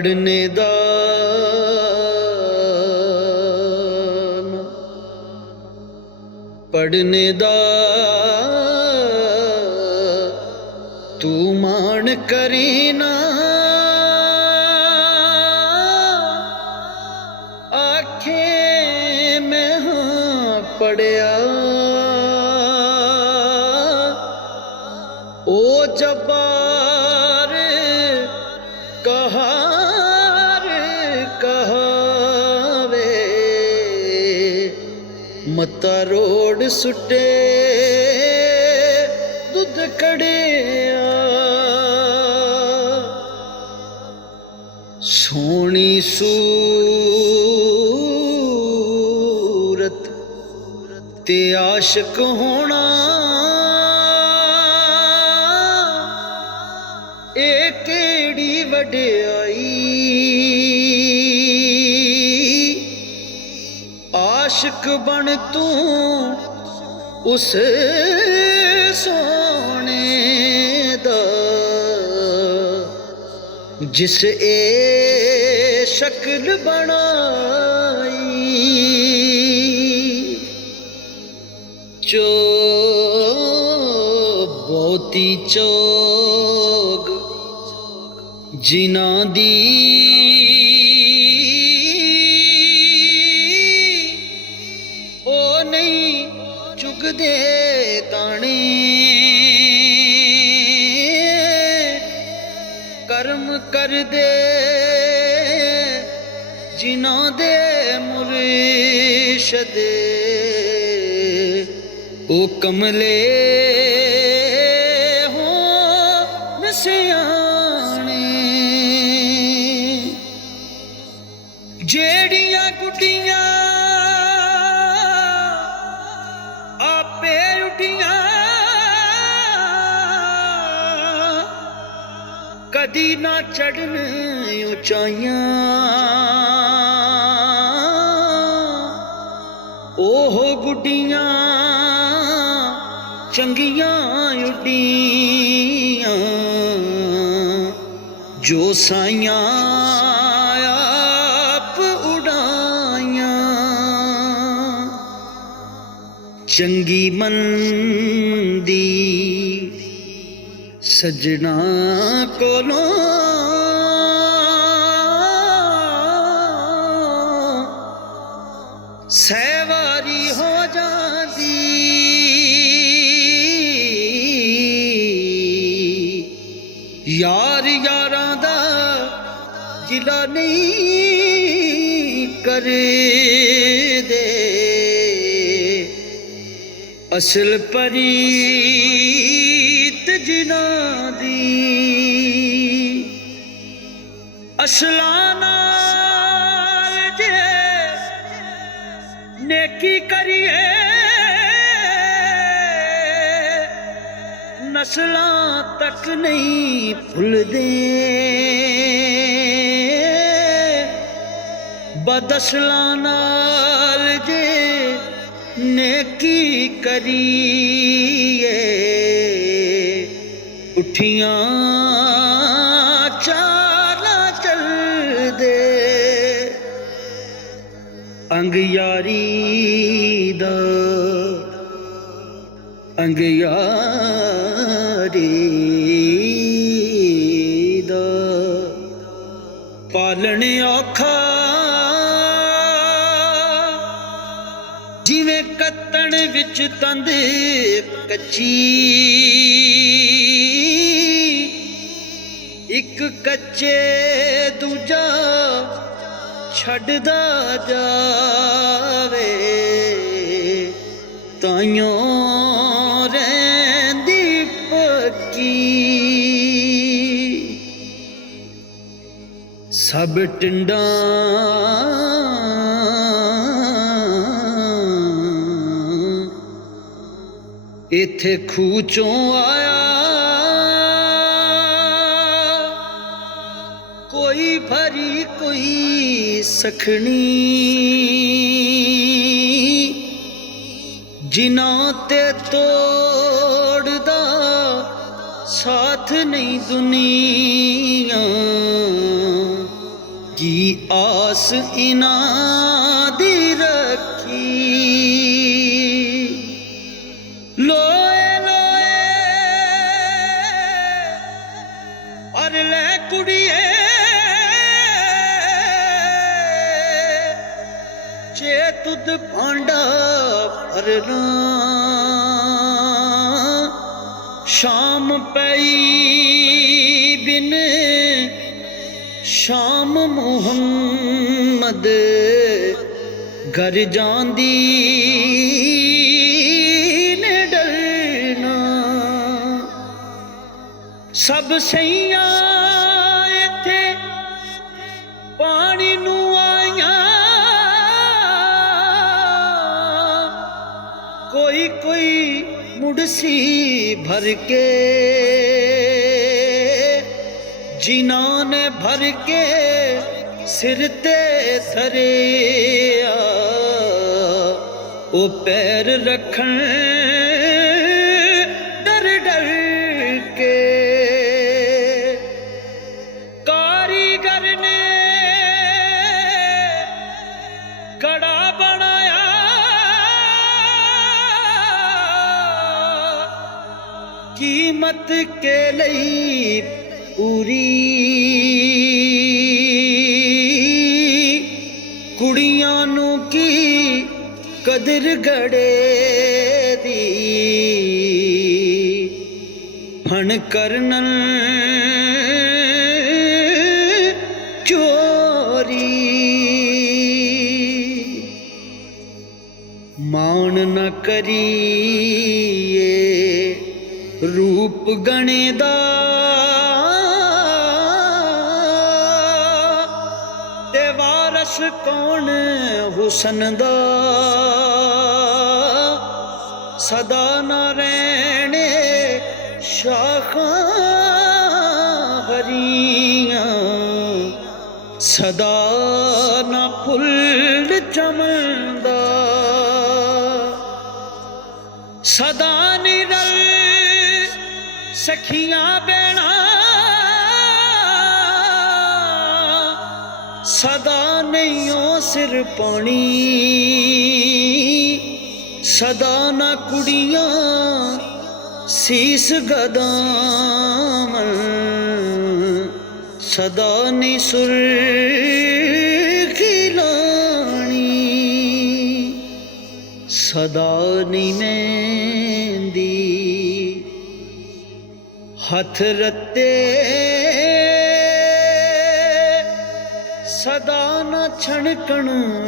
पढ़ने दा पढ़ने दा तू मान करी ना आखे मैं हाँ पढ़िया ओ जब्बार कहार कहावे मता रोड सुटे दुध कड़िया सोनी सूरत ते आशिक होना ए केड़ी वड्याई आशिक बन तू उस सोने दा जिस ए शक्ल बनाई चो बहुती चोग जिना दी ओ नहीं चुगदे ताने कर्म कर दे जिना दे मुर्शदे ओ कमले हो नसियाने जेड़ियां गुड्डियां आपे उठियां कदी ना चढ़न ऊंचाइयां ओह गुड्डियां चंगियां उड्डियां जो साइयां आप उड़ाइयां चंगी मंदी सजना कोलों सहवारी हो जाती यार यारां दा गिला नहीं कर दे असल परीत जिना दी असलाना जे नेकी करिए नस्लां तक नहीं भुलदे बदसलां नाल जे नेकी करिए उठियां चाला चल दे अंग यारी दा अंग यारी दा पालन औखा जिवें कत्तण विच तंद कच्ची एक कच्चे दूजा छड्डदा जावे ताइयों रहिंदी पक्की सब टिंडा इत्थे खूह चों आया कोई भरी कोई सखनी जिन्हां ते तोड़दा साथ नहीं दुनिया आस इन्हां दी रखी। लोए लोए और ले कुड़िए जे तुद भांडा भरना शाम पई बिन शाम मुहम्मद घर जांदी ने डरना। सब सैया इत्थे पानी नू आया कोई कोई मुड़सी भर के जिन्हां ने भर के सिर ते धरिया ओ पैर रखन डर डर के। कारीगर ने कड़ा बनाया कीमत के लई पूरी कुड़ियां नू की कदर गड़े दी फण करनन चोरी। मान न करिए रूप गणे दा ते वारस कौन हुसन दा सदा न रहने शाखां हरियां सदा न फुल चमनदा सदा निरल सखियां बैणा सदा नैयों सिर पानी सदा ना कुड़ियां सीस गदाम सदा नहीं सुर खिलानी सदा नहीं मेहंदी हथ रत्ते सदा न छणकण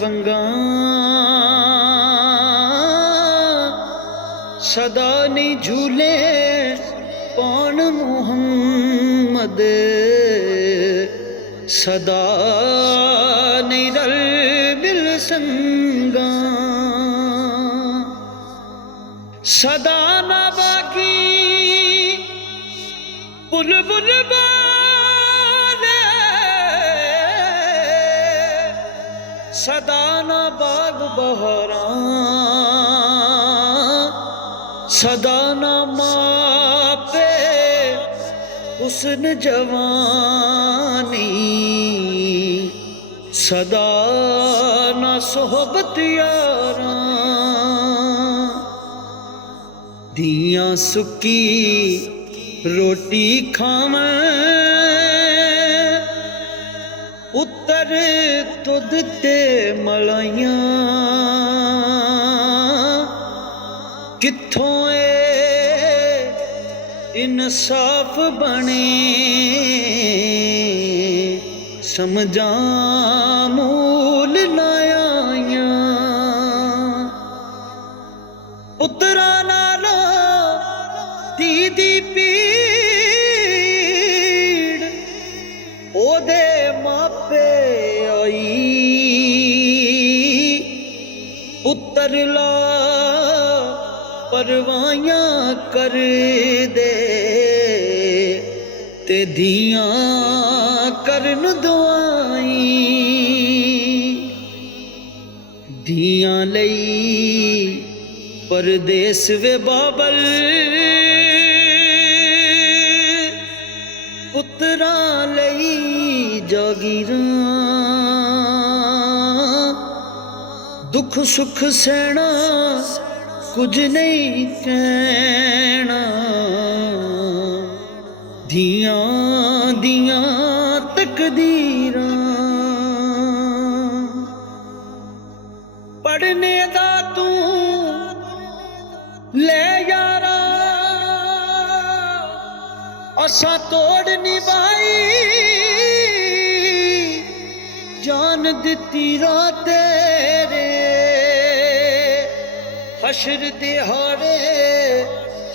वंगा सदा नहीं झूले पौन मुहम्मद सदा नहीं रल मिल संगा सदा न बाकी बुलबुल बोले सदा न बाग बहरा सदा न मापे हुस्न जवानी सदा न सोहबत यारा दियां सुकी रोटी खावें उत्तर तुद ते मलाइयां कित्थों इंसाफ बने समझा मूल लाया पुत्रा नालो दीदी पीड़ ओदे मापे आई पुत्र ला परवाइयां कर दे ते दियां करन दुआई दियां लई परदेस वे बाबल पुत्रा लई जागीरां दुख सुख सहना कुछ नहीं कहना, धियां दियां तकदीरां। पढ़ने दा तू ले यारा असा तोड़ निभाई, जान दिती रा तेरे हशर दिहाड़े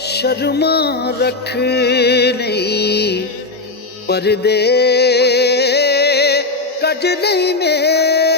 शर्मा रख नहीं, पर्दे कज नहीं मेरे।